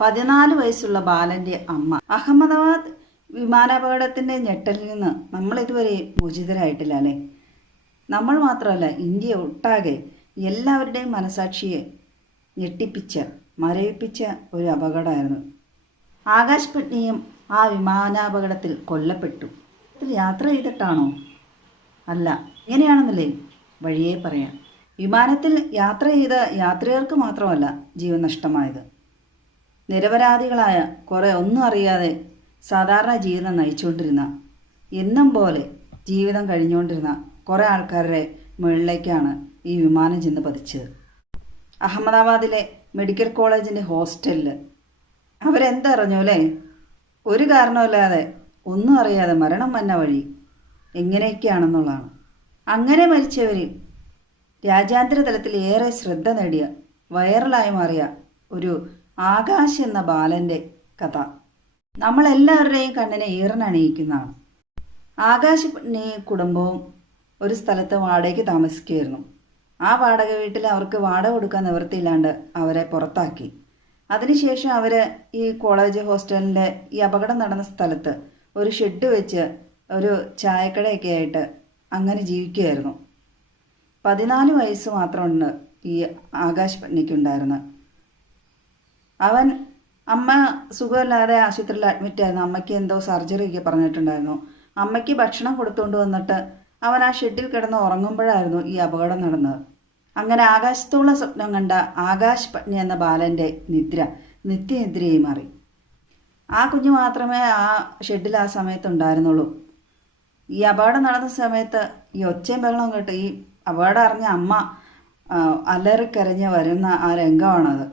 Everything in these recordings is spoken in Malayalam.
14 വയസ്സുള്ള ബാലന്റെ അമ്മ. അഹമ്മദാബാദ് വിമാനാപകടത്തിന്റെ ഞെട്ടലിൽ നിന്ന് നമ്മൾ ഇതുവരെ മോചിതരായിട്ടില്ല അല്ലേ? നമ്മൾ മാത്രമല്ല, ഇന്ത്യ ഒട്ടാകെ എല്ലാവരുടെയും മനസാക്ഷിയെ ഞെട്ടിപ്പിച്ച മരവിപ്പിച്ച ഒരു അപകടമായിരുന്നു. ആകാശ് പട്നിയും ആ വിമാനാപകടത്തിൽ കൊല്ലപ്പെട്ടു. ഇതിൽ യാത്ര ചെയ്തിട്ടാണോ? അല്ല. എങ്ങനെയാണെന്നല്ലേ വഴിയേ പറയാം. വിമാനത്തിൽ യാത്ര ചെയ്ത യാത്രികർക്ക് മാത്രമല്ല ജീവൻ നഷ്ടമായത്. നിരപരാധികളായ കുറേ ഒന്നും അറിയാതെ സാധാരണ ജീവിതം നയിച്ചുകൊണ്ടിരുന്ന, എന്നും പോലെ ജീവിതം കഴിഞ്ഞുകൊണ്ടിരുന്ന കുറേ ആൾക്കാരുടെ മുകളിലേക്കാണ് ഈ വിമാനം ചെന്ന് പതിച്ചത്. അഹമ്മദാബാദിലെ മെഡിക്കൽ കോളേജിൻ്റെ ഹോസ്റ്റലിൽ അവരെന്തറിഞ്ഞു അല്ലേ? ഒരു കാരണമില്ലാതെ ഒന്നും അറിയാതെ മരണം വന്ന വഴി എങ്ങനെയൊക്കെയാണെന്നുള്ളതാണ്. അങ്ങനെ മരിച്ചവരിൽ രാജ്യാന്തര തലത്തിൽ ഏറെ ശ്രദ്ധ നേടിയ, വൈറലായി മാറിയ ഒരു ആകാശ് എന്ന ബാലൻ്റെ കഥ നമ്മളെല്ലാവരുടെയും കണ്ണിനെ ഈറനണിയിക്കുന്നതാണ്. ആകാശ് കുടുംബവും ഒരു സ്ഥലത്ത് വാടകയ്ക്ക് താമസിക്കുകയായിരുന്നു. ആ വാടക വീട്ടിൽ അവർക്ക് വാടക കൊടുക്കാൻ നിവൃത്തിയില്ലാണ്ട് അവരെ പുറത്താക്കി. അതിനുശേഷം അവർ ഈ കോളേജ് ഹോസ്റ്റലിൻ്റെ ഈ അപകടം നടന്ന സ്ഥലത്ത് ഒരു ഷെഡ് വെച്ച് ഒരു ചായക്കടയൊക്കെ ആയിട്ട് അങ്ങനെ ജീവിക്കുകയായിരുന്നു. 14 വയസ്സ് മാത്രമുണ്ട് ഈ ആകാശ് പട്നിക്കുണ്ടായിരുന്നത്. അവൻ അമ്മ സുഖമില്ലാതെ ആശുപത്രിയിൽ അഡ്മിറ്റായിരുന്നു. അമ്മയ്ക്ക് എന്തോ സർജറിയൊക്കെ പറഞ്ഞിട്ടുണ്ടായിരുന്നു. അമ്മയ്ക്ക് ഭക്ഷണം കൊടുത്തുകൊണ്ട് വന്നിട്ട് അവൻ ആ ഷെഡിൽ കിടന്ന് ഉറങ്ങുമ്പോഴായിരുന്നു ഈ അപകടം നടന്നത്. അങ്ങനെ ആകാശത്തോളം സ്വപ്നം കണ്ട ആകാശ് പട്നി എന്ന ബാലൻ്റെ നിത്യനിദ്രയായി മാറി. ആ കുഞ്ഞു മാത്രമേ ആ ഷെഡിൽ ആ സമയത്ത് ഉണ്ടായിരുന്നുള്ളൂ. ഈ അപകടം നടന്ന സമയത്ത് ഈ ഒച്ചയും ബഹളവും കേട്ട് ഈ അപകടം അറിഞ്ഞ അമ്മ അലറിക്കരഞ്ഞ് വരുന്ന ആ രംഗമാണത്.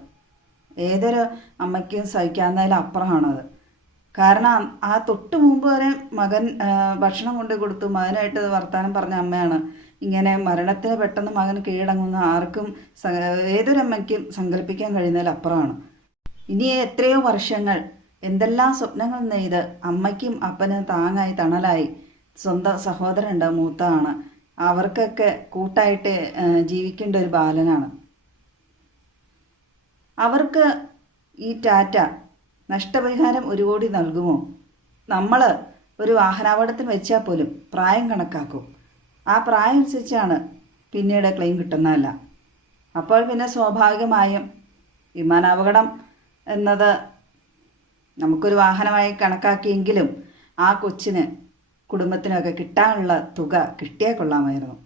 ഏതൊരു അമ്മയ്ക്കും സഹിക്കാവുന്നതിലും അപ്പുറമാണത്. കാരണം ആ തൊട്ട് മുമ്പ് വരെ മകൻ ഭക്ഷണം കൊണ്ട് കൊടുത്തു, മകനായിട്ട് വർത്താനം പറഞ്ഞ അമ്മയാണ് ഇങ്ങനെ മരണത്തിന് പെട്ടെന്ന് മകൻ കീഴടങ്ങുന്ന ആർക്കും ഏതൊരമ്മയ്ക്കും സങ്കല്പിക്കാൻ കഴിയുന്നതിൽ അപ്പുറമാണ്. ഇനി എത്രയോ വർഷങ്ങൾ എന്തെല്ലാം സ്വപ്നങ്ങൾ നെയ്ത് അമ്മയ്ക്കും അപ്പനും താങ്ങായി തണലായി സ്വന്തം സഹോദരനുണ്ട്, മൂത്തതാണ്, അവർക്കൊക്കെ കൂട്ടായിട്ട് ജീവിക്കേണ്ട ഒരു ബാലനാണ്. അവർക്ക് ഈ ടാറ്റ നഷ്ടപരിഹാരം 1 കോടി നൽകുമോ? നമ്മൾ ഒരു വാഹനാപകടത്തിന് വെച്ചാൽ പോലും പ്രായം കണക്കാക്കും. ആ പ്രായം അനുസരിച്ചാണ് പിന്നീട് ക്ലെയിം കിട്ടുന്നതല്ല. അപ്പോൾ പിന്നെ സ്വാഭാവികമായും വിമാനാപകടം എന്നത് നമുക്കൊരു വാഹനമായി കണക്കാക്കിയെങ്കിലും ആ കൊച്ചിന് കുടുംബത്തിനൊക്കെ കിട്ടാനുള്ള തുക കിട്ടിയാൽ കൊള്ളാമായിരുന്നു.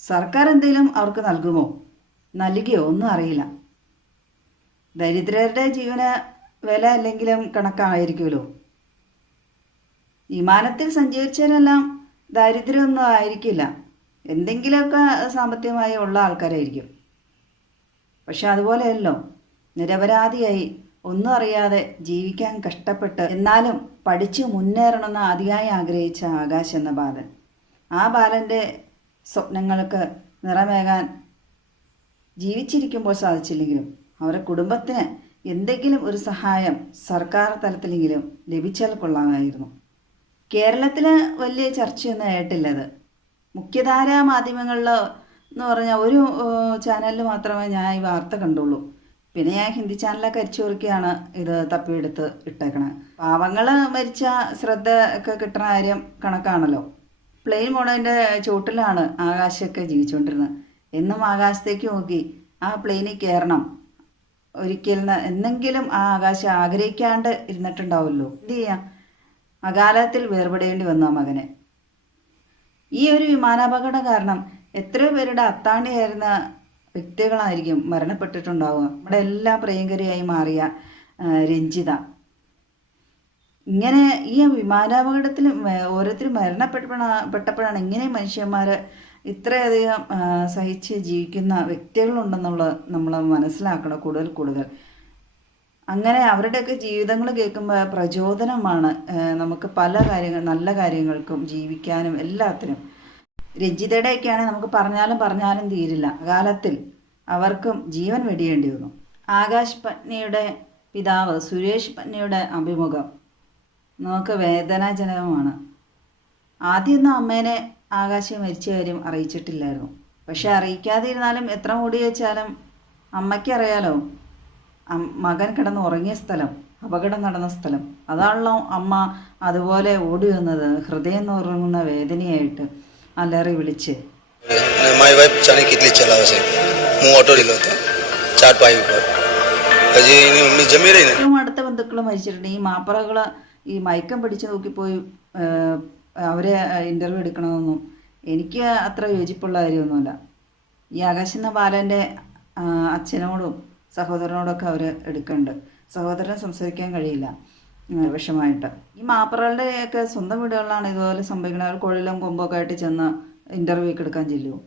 സർക്കാർ എന്തെങ്കിലും അവർക്ക് നൽകുമോ? നൽകിയോ? ഒന്നും അറിയില്ല. ദരിദ്രരുടെ ജീവന് വില അല്ലെങ്കിലും കണക്കായിരിക്കുമല്ലോ. വിമാനത്തിൽ സഞ്ചരിച്ചവരെല്ലാം ദരിദ്രമൊന്നും ആയിരിക്കില്ല, എന്തെങ്കിലുമൊക്കെ സാമ്പത്തികമായി ഉള്ള ആൾക്കാരായിരിക്കും. പക്ഷെ അതുപോലെയല്ലോ, നിരപരാധിയായി ഒന്നും അറിയാതെ ജീവിക്കാൻ കഷ്ടപ്പെട്ട് എന്നാലും പഠിച്ച് മുന്നേറണമെന്ന് അതിയായി ആഗ്രഹിച്ച ആകാശ് എന്ന ബാലൻ, ആ ബാലൻ്റെ സ്വപ്നങ്ങൾക്ക് നിറമേകാൻ ജീവിച്ചിരിക്കുമ്പോൾ സാധിച്ചില്ലെങ്കിലും അവരുടെ കുടുംബത്തിന് എന്തെങ്കിലും ഒരു സഹായം സർക്കാർ തലത്തിലെങ്കിലും ലഭിച്ചാൽ കൊള്ളാമായിരുന്നു. കേരളത്തിൽ വലിയ ചർച്ചയൊന്നും ആയിട്ടില്ലത്. മുഖ്യധാരാ മാധ്യമങ്ങളിൽ എന്ന് പറഞ്ഞാൽ ഒരു ചാനലിൽ മാത്രമേ ഞാൻ ഈ വാർത്ത കണ്ടുള്ളൂ. പിന്നെ ഞാൻ ഹിന്ദി ചാനലൊക്കെ അരിച്ചുകൊടുക്കുകയാണ് ഇത് തപ്പിയെടുത്ത് ഇട്ടേക്കണേ. പാവങ്ങൾ മരിച്ച ശ്രദ്ധ ഒക്കെ കിട്ടുന്ന കാര്യം കണക്കാണല്ലോ. പ്ലെയിൻ മോഡലിൻ്റെ ചോട്ടിലാണ് ആകാശമൊക്കെ ജീവിച്ചുകൊണ്ടിരുന്നത്. എന്നും ആകാശത്തേക്ക് നോക്കി ആ പ്ലെയിനിൽ കയറണം, ഒരിക്കലും എന്നെങ്കിലും ആ ആകാശം ആഗ്രഹിക്കാണ്ട് ഇരുന്നിട്ടുണ്ടാവുമല്ലോ. എന്ത് ചെയ്യാം, അകാലത്തിൽ വേർപെടേണ്ടി വന്നു ആ മകനെ. ഈ ഒരു വിമാനാപകടം കാരണം എത്രയോ പേരുടെ അത്താണിയായിരുന്ന വ്യക്തികളായിരിക്കും മരണപ്പെട്ടിട്ടുണ്ടാവുക. നമ്മുടെ എല്ലാ പ്രിയങ്കരിയായി മാറിയ രഞ്ജിത. ഇങ്ങനെ ഈ വിമാനാപകടത്തിൽ ഓരോരുത്തരും മരണപ്പെട്ടപ്പോഴാണ് ഇങ്ങനെ മനുഷ്യന്മാർ ഇത്രയധികം സഹിച്ച് ജീവിക്കുന്ന വ്യക്തികളുണ്ടെന്നുള്ളത് നമ്മൾ മനസ്സിലാക്കണം കൂടുതൽ. അങ്ങനെ അവരുടെയൊക്കെ ജീവിതങ്ങൾ കേൾക്കുമ്പോൾ പ്രചോദനമാണ് നമുക്ക് പല നല്ല കാര്യങ്ങൾക്കും ജീവിക്കാനും എല്ലാത്തിനും. രഞ്ജിതയുടെയൊക്കെയാണെങ്കിൽ നമുക്ക് പറഞ്ഞാലും തീരില്ല. അകാലത്തിൽ അവർക്കും ജീവൻ വെടിയേണ്ടി വന്നു. ആകാശ് പട്നിയുടെ പിതാവ് സുരേഷ് പട്നിയുടെ അഭിമുഖം നമുക്ക് വേദനാജനകമാണ്. ആദ്യമൊന്നും അമ്മേനെ ആകാശം മരിച്ച കാര്യം അറിയിച്ചിട്ടില്ലായിരുന്നു. പക്ഷെ അറിയിക്കാതിരുന്നാലും എത്ര മൂടി വെച്ചാലും അമ്മയ്ക്കറിയാലോ മകൻ കിടന്ന് ഉറങ്ങിയ സ്ഥലം, അപകടം നടന്ന സ്ഥലം, അതാണല്ലോ അമ്മ അതുപോലെ ഓടി വന്നത് ഹൃദയം നുറുങ്ങുന്ന വേദനയായിട്ട് അലറി വിളിച്ച്. माय वाइफ जाने कितनी चला वैसे मैं ऑटो डिलो था चार पाई ऊपर अजी मम्मी जमी रही ഏറ്റവും അടുത്ത ബന്ധുക്കൾ മരിച്ചിട്ടുണ്ട്. ഈ മാപ്പറകൾ ഈ മയക്കം പിടിച്ച് നോക്കിപ്പോയി അവരെ ഇൻ്റർവ്യൂ എടുക്കണമെന്നൊന്നും എനിക്ക് അത്ര യോജിപ്പുള്ള കാര്യമൊന്നുമല്ല. ഈ ആകാശ് എന്ന ബാലൻ്റെ അച്ഛനോടും സഹോദരനോടൊക്കെ അവർ എടുക്കുന്നുണ്ട്. സഹോദരൻ സംസാരിക്കാൻ കഴിയില്ല വിഷമായിട്ട്. ഈ മാപ്പറകളുടെയൊക്കെ സ്വന്തം വീടുകളിലാണ് ഇതുപോലെ സംഭവിക്കുന്നത്. അവർ കുഴലും കൊമ്പൊക്കെ ആയിട്ട് ചെന്ന് ഇൻ്റർവ്യൂക്ക് എടുക്കാൻ ചെല്ലുമോ?